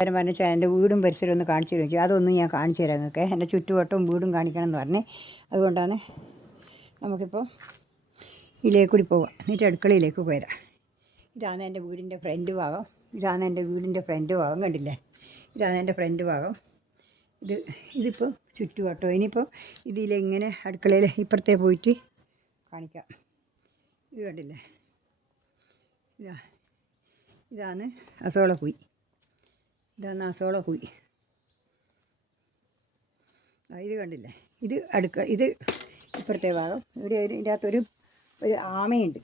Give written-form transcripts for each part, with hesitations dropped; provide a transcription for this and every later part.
കാര്യം പറഞ്ഞാൽ എൻ്റെ വീടും പരിസരവും ഒന്ന് കാണിച്ചു തരുകയും ചെയ്യും. അതൊന്നും ഞാൻ കാണിച്ചു തരാം നിങ്ങൾക്ക്. എൻ്റെ ചുറ്റുവട്ടവും വീടും കാണിക്കണം എന്ന് പറഞ്ഞ് അതുകൊണ്ടാണ് നമുക്കിപ്പോൾ ഇതിലേക്ക് കൂടി പോവാം. എന്നിട്ട് അടുക്കളയിലേക്ക് പോരാം. ഇതാണ് എൻ്റെ വീടിൻ്റെ ഫ്രണ്ട് ഭാഗം. കണ്ടില്ലേ? ഇതാണ് എൻ്റെ ഫ്രണ്ട് ഭാഗം. ഇതിപ്പോൾ ചുറ്റുവട്ടം. ഇനിയിപ്പോൾ ഇതിലെങ്ങനെ അടുക്കളയിൽ ഇപ്പുറത്തേ പോയിട്ട് കാണിക്കാം. ഇത് കണ്ടില്ലേ? ഇതാണ് അസോളക്കുഴി. ഇത് കണ്ടില്ലേ? ഇത് ഇത് ഇപ്പുറത്തെ ഭാഗം. ഇവിടെ ഇതിൻ്റെ അകത്തൊരു ആമയുണ്ട്.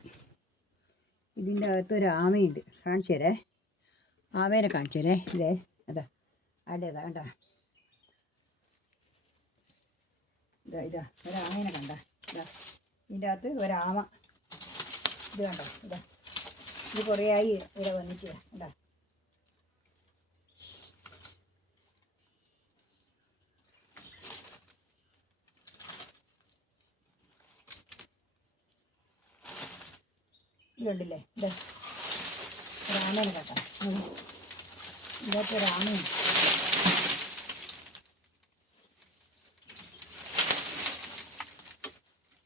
ഇതിൻ്റെ അകത്തൊരു ആമയുണ്ട്. കാണിച്ചു തരേ. ആമേനെ കാണിച്ചു തരേ. ഇതേ അതാ അടേതാ കണ്ട. ഇതാ ഒരാമേനെ കണ്ട. ഇതിൻ്റെ അകത്ത് ഒരാമ. ഇത് കണ്ടോ? ഇത് കുറേ ആയി ഇവിടെ വന്നിട്ട് കണ്ടോ? ഇത് കണ്ടില്ലേ? ഒരാമേനെ കേട്ടോ. ഇതിനകത്ത് ഒരാമയുണ്ട്.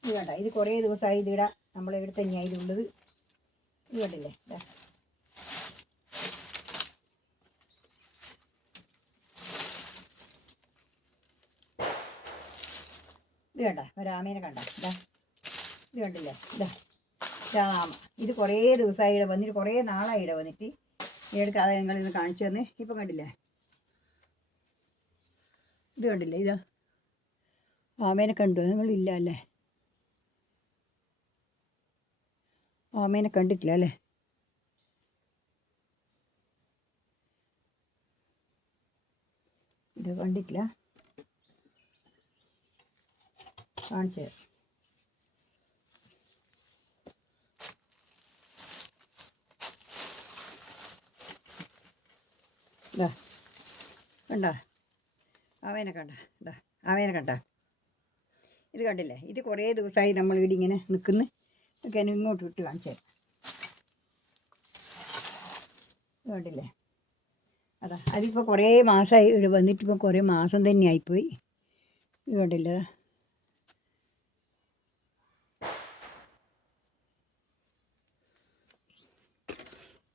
ഇത് കണ്ട. ഇത് കുറേ ദിവസമായി ഇതിവിടെ നമ്മളിവിടെ തന്നെയാണ് ഇതുള്ളത്. ഇത് കണ്ടില്ലേ? ഇത് കണ്ട. ഒരാമേനെ കണ്ട. ഇത് കണ്ടില്ലേ? ആമ. ഇത് കുറേ ദിവസമായി ഇവിടെ വന്നിട്ട്, കുറേ നാളായി ഇവിടെ വന്നിട്ട്. ഇടയ്ക്ക് അത് ഞങ്ങളിന്ന് കാണിച്ചു തന്ന്. ഇപ്പം കണ്ടില്ലേ? ഇത് കണ്ടില്ലേ? ഇതാ ആമേനെ കണ്ടു നിങ്ങളില്ല അല്ലേ? ആമേനെ കണ്ടിട്ടില്ല അല്ലേ? ഇത് കണ്ടിട്ടില്ല. കാണിച്ചു തരാം. കണ്ട ആമേനെ കണ്ട. ഇത് കണ്ടില്ലേ? ഇത് കുറേ ദിവസമായി നമ്മൾ ഇവിടെ ഇങ്ങനെ നിൽക്കുന്നു. ഒക്കെ ഇങ്ങോട്ട് വിട്ട് കാണിച്ചു തരാം. കണ്ടില്ലേ? അതിപ്പോൾ കുറേ മാസമായി ഇവിടെ വന്നിട്ട്. ഇപ്പോൾ കുറേ മാസം തന്നെ ആയിപ്പോയി. ഇത് കണ്ടില്ലേ?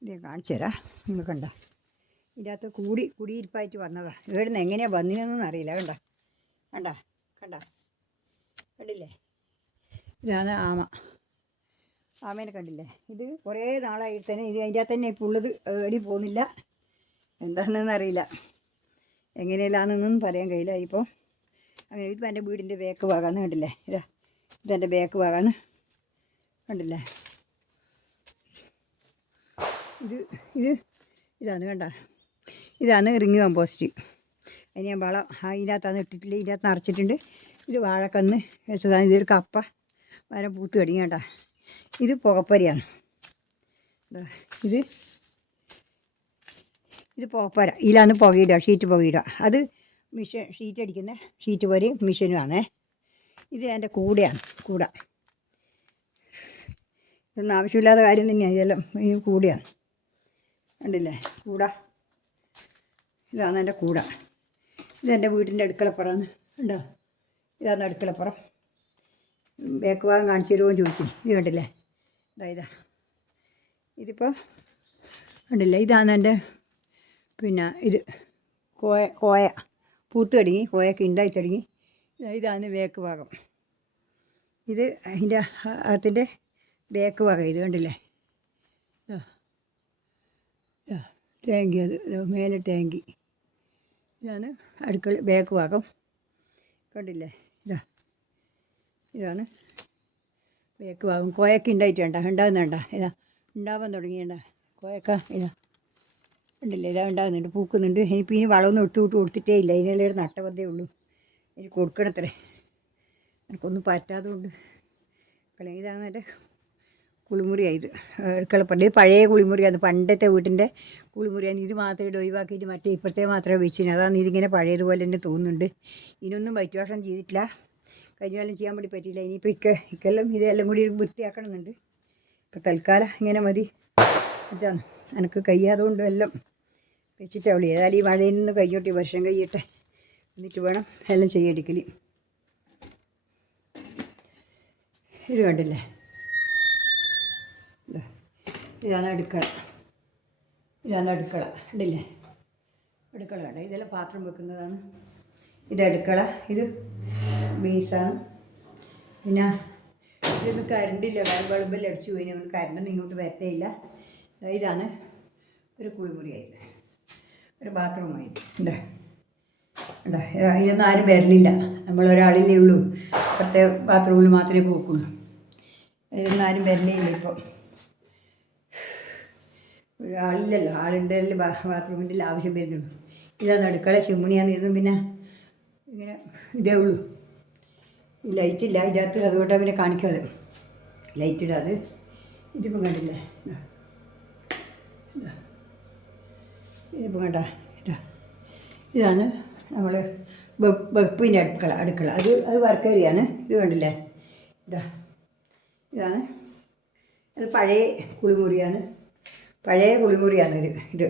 ഇത് കാണിച്ചു തരാം. നിങ്ങൾ കണ്ട. ഇതിൻ്റെ അകത്ത് കുടിയിരിപ്പായിട്ട് വന്നതാണ്. ഇവിടുന്ന് എങ്ങനെയാണ് വന്നതെന്നൊന്നും അറിയില്ല. കണ്ടില്ലേ? ഇതാണ് ആമേനെ കണ്ടില്ലേ? ഇത് കുറേ നാളായി തന്നെ. ഇത് അതിൻ്റെ അകത്ത് തന്നെ ഇപ്പോൾ ഉള്ളത്. എടി പോകുന്നില്ല. എന്താണെന്നൊന്നും അറിയില്ല. എങ്ങനെയല്ലാന്നൊന്നും പറയാൻ കഴിയില്ല. ഇപ്പോൾ അങ്ങനെ ഇതിപ്പോൾ എൻ്റെ വീടിൻ്റെ ബാക്ക് ഭാഗമാണ്. കണ്ടില്ലേ? ഇതെൻ്റെ ബാക്ക് ഭാഗമാണ്. കണ്ടില്ലേ? ഇതാണ് കണ്ട. ഇതാണ് റിങ് കമ്പോസ്റ്റ്. അതിന് ഞാൻ വളം ഇതിനകത്താണ് ഇട്ടിട്ടില്ല. ഇതിനകത്ത് നിറച്ചിട്ടുണ്ട്. ഇത് വാഴക്കന്ന് വെച്ചതാണ്. ഇതൊരു കപ്പ മരം പൂത്ത് കടിഞ്ഞ കേട്ടോ. ഇത് പുകപ്പരയാണ്. ഇത് പുകപ്പര. ഇതിലാണ് പുകയിടുക, ഷീറ്റ് പുകയിടുക. അത് ഷീറ്റ് അടിക്കുന്ന ഷീറ്റ് പോലെയും മെഷീനുമാണേ. ഇത് എൻ്റെ കൂടയാണ്. ഇതൊന്നും ആവശ്യമില്ലാത്ത കാര്യം തന്നെയാണ്. ഇതെല്ലാം ഈ കൂടയാണ്. കണ്ടില്ലേ? ഇതാണ് എൻ്റെ കൂട. ഇതെൻ്റെ വീടിൻ്റെ അടുക്കളപ്പുറമാണ്. കണ്ടോ? ഇതാണ് അടുക്കളപ്പുറം. ബാക്ക് ഭാഗം കാണിച്ചു തരുമോ ചോദിച്ചു. ഇത് കണ്ടില്ലേ? ഇതിപ്പോൾ കണ്ടില്ലേ? ഇതാണ് എൻ്റെ ഇത് കോയ പൂത്ത് തുടങ്ങി. കോയൊക്കെ ഉണ്ടായി തുടങ്ങി. ഇതാണ് ബാക്ക് ഭാഗം. ഇത് അതിൻ്റെ അകത്തിൻ്റെ ബാക്ക് ഭാഗം. ഇത് കണ്ടില്ലേ? ടാങ്കി. അത് മേലെ ടാങ്കി. ഇതാണ് അടുക്കള ബാക്ക് ഭാഗം. കണ്ടില്ലേ? ഇതാണ് ബാക്ക് ഭാഗം. കോയൊക്കെ ഉണ്ടാവുന്നുണ്ട. ഉണ്ടാവാൻ തുടങ്ങിയണ്ട കോയൊക്കെ. കണ്ടില്ലേ? ഉണ്ടാകുന്നുണ്ട്, പൂക്കുന്നുണ്ട്. ഇനിയിപ്പോൾ ഇനി വളമൊന്നും കൊടുത്തിട്ടേ ഇല്ല. ഇതിനെല്ലാം നട്ടവതേ ഉള്ളൂ. ഇനി കൊടുക്കണത്രേ. എനിക്കൊന്നും പറ്റാത്തതുകൊണ്ട് ഇതാണ് എൻ്റെ കുളിമുറിയായത്. അടുക്കളപ്പുറം. ഇത് പഴയ കുളിമുറിയാണ്. പണ്ടത്തെ വീട്ടിൻ്റെ കുളിമുറിയാണ്. ഇത് മാത്രമേ ഒഴിവാക്കിയിട്ട് മറ്റേ ഇപ്പോഴത്തെ മാത്രമേ വെച്ചിന്. അതാണ് ഇതിങ്ങനെ പഴയതുപോലെ തന്നെ തോന്നുന്നുണ്ട്. ഇതിനൊന്നും വൈറ്റ് വാഷം ചെയ്തിട്ടില്ല. കഴിഞ്ഞ കാലം ചെയ്യാൻ വേണ്ടി പറ്റിയില്ല. ഇനിയിപ്പോൾ ഇക്കെല്ലാം ഇതെല്ലാം കൂടി വൃത്തിയാക്കണമെന്നുണ്ട്. ഇപ്പോൾ തൽക്കാലം ഇങ്ങനെ മതി. ഇതാണ് എനിക്ക് കഴിയാതുകൊണ്ട് എല്ലാം വെച്ചിട്ടാവുള്ളൂ. ഏതായാലും ഈ മഴയിൽ നിന്ന് കഴിഞ്ഞോട്ടെ, വർഷം കഴിയട്ടെ, എന്നിട്ട് വേണം എല്ലാം ചെയ്യടിക്കൽ. ഇത് കണ്ടില്ലേ, ഇതാണ് അടുക്കള. കണ്ടില്ലേ, അടുക്കള കണ്ട, ഇതെല്ലാം പാത്രം വെക്കുന്നതാണ്. ഇത് അടുക്കള, ഇത് ബീസാണ്. പിന്നെ ഇതൊന്നും കരണ്ടില്ല, കാരണം ബൾബെല്ലാം അടിച്ചു പോയി, നമുക്ക് കരണ്ടൊന്നും ഇങ്ങോട്ട് വരത്തേയില്ല. ഇതാണ് ഒരു കുളിമുറിയായത്, ഒരു ബാത്റൂമായത്. ഉണ്ട് ഉണ്ടോ, ഇതൊന്നും ആരും വരലില്ല, നമ്മളൊരാളില്ലേ ഉള്ളൂ, അപ്പുറത്തെ ബാത്റൂമിൽ മാത്രമേ പോക്കുള്ളൂ. ഇതൊന്നും ആരും വരലില്ല ഇപ്പോൾ, ഒരാളില്ലല്ലോ, ആളുണ്ടെങ്കിൽ ബാത്റൂമിൻ്റെ ആവശ്യം വരുന്നുള്ളൂ. ഇതാണ് അടുക്കള, ചിമ്മിണിയാണ്. ഇതും പിന്നെ ഇങ്ങനെ ഇതേ ഉള്ളൂ, ഈ ലൈറ്റില്ല ഇതിനകത്ത്, അതുകൊണ്ടാണ് പിന്നെ കാണിക്കാതെ ലൈറ്റിടാതെ. ഇതിപ്പോൾ കണ്ടില്ലേ, ഇതിപ്പോൾ കണ്ട, ഇതാണ് നമ്മൾ വെപ്പിൻ്റെ അടുക്കള. അത് വർക്കേരിയാണ്. ഇത് കണ്ടില്ലേ, ഇതാണ്. അത് പഴയ കുളിമുറിയാണ്. ഇത്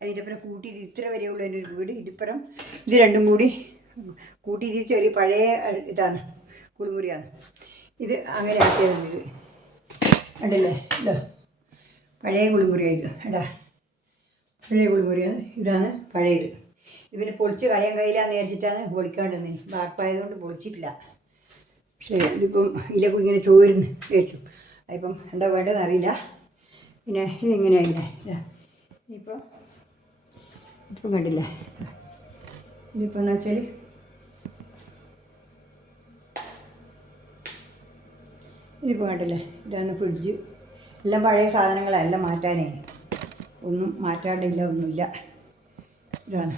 അതിൻ്റെ അപ്പുറം കൂട്ടിയിട്ട് ഇത്ര വരെയുള്ള എൻ്റെ ഒരു വീട്. ഇതിപ്പുറം ഇത് രണ്ടും കൂടി കൂട്ടിയിട്ട് ചെറിയ പഴയ ഇതാണ്, കുളിമുറിയാണ്. ഇത് അങ്ങനെ ആക്കിയതാണ്. ഇത് കണ്ടില്ലേ, പഴയ കുളിമുറിയായത്. പഴയ കുളിമുറിയാണ്. ഇതാണ് പഴയത്. ഇതിനെ പൊളിച്ച് കളയാൻ കഴിയില്ലാന്ന് വിചാരിച്ചിട്ടാണ് പൊളിക്കാണ്ടെന്ന്. വാർപ്പായതുകൊണ്ട് പൊളിച്ചിട്ടില്ല. പക്ഷേ ഇതിപ്പം ഇലക്കും ഇങ്ങനെ ചോരുന്ന് വെച്ചു. അതിപ്പം എന്താ വേണ്ടതെന്ന് അറിയില്ല. പിന്നെ ഇതിങ്ങനെയായില്ലേ, ഇനിയിപ്പം കണ്ടില്ലേ, ഇനിയിപ്പോൾ എന്ന് വെച്ചാൽ ഇതിപ്പോൾ കണ്ടില്ലേ, ഇതാണ് ഫ്രിഡ്ജ്. എല്ലാം പഴയ സാധനങ്ങളാണ്, എല്ലാം മാറ്റാനേ, ഒന്നും മാറ്റാണ്ടില്ല, ഒന്നുമില്ല. ഇതാണ്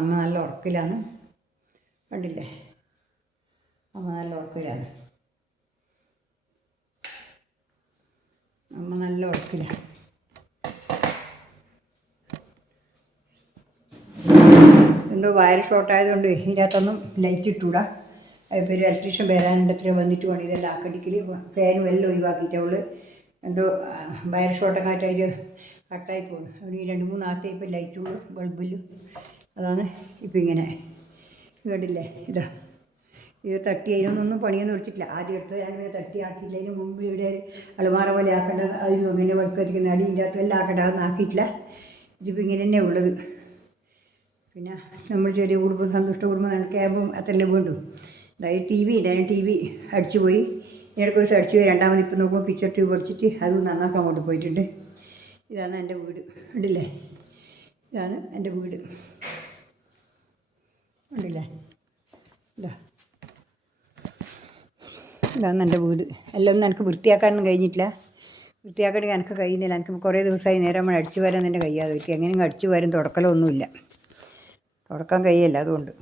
അമ്മ നല്ല ഉറക്കിലാണ്. കണ്ടില്ലേ, അമ്മ നല്ല ഉറക്കിലാണ്. എന്തോ വയർ ഷോർട്ടായതുകൊണ്ട് ഇതിനകത്തൊന്നും ലൈറ്റ് ഇട്ടൂടാ. അതിപ്പോൾ ഒരു ഇലക്ട്രീഷ്യൻ വരാനുണ്ട്, എത്ര വന്നിട്ട് വേണം ഇതെല്ലാം ആക്കടിക്കൽ. ഫാനും എല്ലാം ഒഴിവാക്കിയിട്ടുള്ളൂ. എന്തോ വയർ ഷോട്ടൊക്കെ ആയിട്ട് അതിൽ കട്ടായി പോകുന്നു. അവിടെ ഈ 2-3 ആത്തേ ഇപ്പോൾ ലൈറ്റുള്ളൂ ബൾബിലും. അതാണ് ഇപ്പം ഇങ്ങനെ കേട്ടില്ലേ. ഇത് തട്ടി, അതിനൊന്നും പണിയൊന്നും വെച്ചിട്ടില്ല. ആദ്യം എടുത്തത് ഞാനിങ്ങനെ തട്ടി ആക്കിയില്ല. അതിന് മുമ്പ് ഇവിടെ അളുമാറ പോലെ ആക്കേണ്ടത്, അതിന് ഇങ്ങനെ വെളുക്കരിക്കുന്ന അടി ഇതിൻ്റെ അകത്ത് എല്ലാം ആക്കേണ്ടത്, അതൊന്നും ആക്കിയിട്ടില്ല. ഇതിപ്പോൾ ഇങ്ങനെ തന്നെ ഉള്ളത്. പിന്നെ നമ്മൾ ചെറിയ കുടുംബം, സന്തുഷ്ട കുടുംബം ക്യാബും അത്രയല്ലേ വേണ്ടു. അതായത് ടി വി ഉണ്ടായിരുന്നു, ടി വി അടിച്ചു പോയി. ഇടയ്ക്ക് ഒരു അടിച്ചു പോയി. രണ്ടാമത് ഇപ്പോൾ നോക്കുമ്പോൾ പിക്ചർ ട്യൂബ് അടിച്ചിട്ട് അത് നന്നാക്കാൻ കൊണ്ട് പോയിട്ടുണ്ട്. ഇതാണ് എൻ്റെ വീട്. കണ്ടില്ലേ, ഇതാണ് എൻ്റെ വീട്. കണ്ടില്ലേ, ഇതാണ് എൻ്റെ വീട്. എല്ലാം ഒന്നും എനിക്ക് വൃത്തിയാക്കാനൊന്നും കഴിഞ്ഞിട്ടില്ല. വൃത്തിയാക്കണമെങ്കിൽ എനിക്ക് കഴിയുന്നില്ല. എനിക്ക് കുറേ ദിവസമായി നേരം നമ്മൾ അടിച്ചു വരാൻ എൻ്റെ കഴിയാതെ വയ്ക്കുക. എങ്ങനെയും അടിച്ചു വരും, തുടക്കലൊന്നുമില്ല, തുടക്കാൻ കഴിയില്ല. അതുകൊണ്ട്